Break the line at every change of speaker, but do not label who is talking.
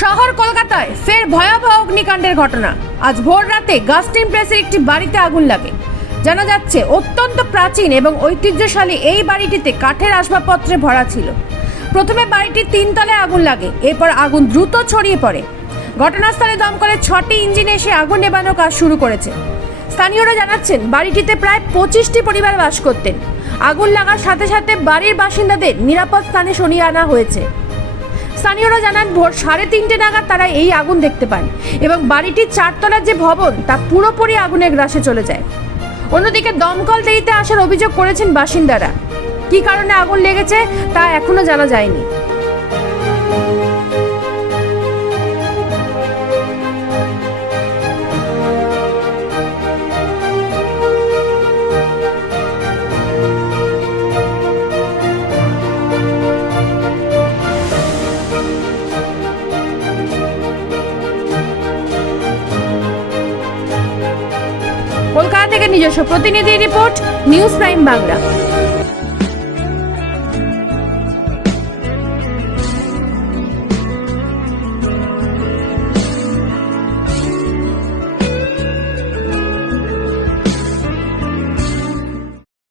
শহর কলকাতায় ফের ভয়াবহ অগ্নিকাণ্ডের ঘটনা। আজ ভোর রাতে গাস্টিন প্রেসের একটি বাড়িতে আগুন লাগে। জানা যাচ্ছে, অত্যন্ত প্রাচীন এবং ঐতিহ্যশালী এই বাড়িটিতে কাঠের আসবাবপত্রে ভরা ছিল। প্রথমে বাড়িটির তিনতলায় আগুন লাগে, এরপর আগুন দ্রুত ছড়িয়ে পড়ে। ঘটনাস্থলে দমকলের ছটি ইঞ্জিন এসে আগুন নেবানোর কাজ শুরু করেছে। স্থানীয়রা জানাচ্ছেন, বাড়িটিতে প্রায় পঁচিশটি পরিবার বাস করতেন। আগুন লাগার সাথে সাথে বাড়ির বাসিন্দাদের নিরাপদ স্থানে সরিয়ে আনা হয়েছে। স্থানীয়রা জানান, ভোর সাড়ে তিনটে নাগাদ তারা এই আগুন দেখতে পান এবং বাড়িটির চারতলার যে ভবন, তা পুরোপুরি আগুনের গ্রাসে চলে যায়। অন্যদিকে দমকল দেরিতে আসার অভিযোগ করেছেন বাসিন্দারা। কি কারণে আগুন লেগেছে, তা এখনও জানা যায়নি। কলকাতা থেকে নিজস্ব প্রতিনিধি রিপোর্ট নিউজ প্রাইম বাংলা।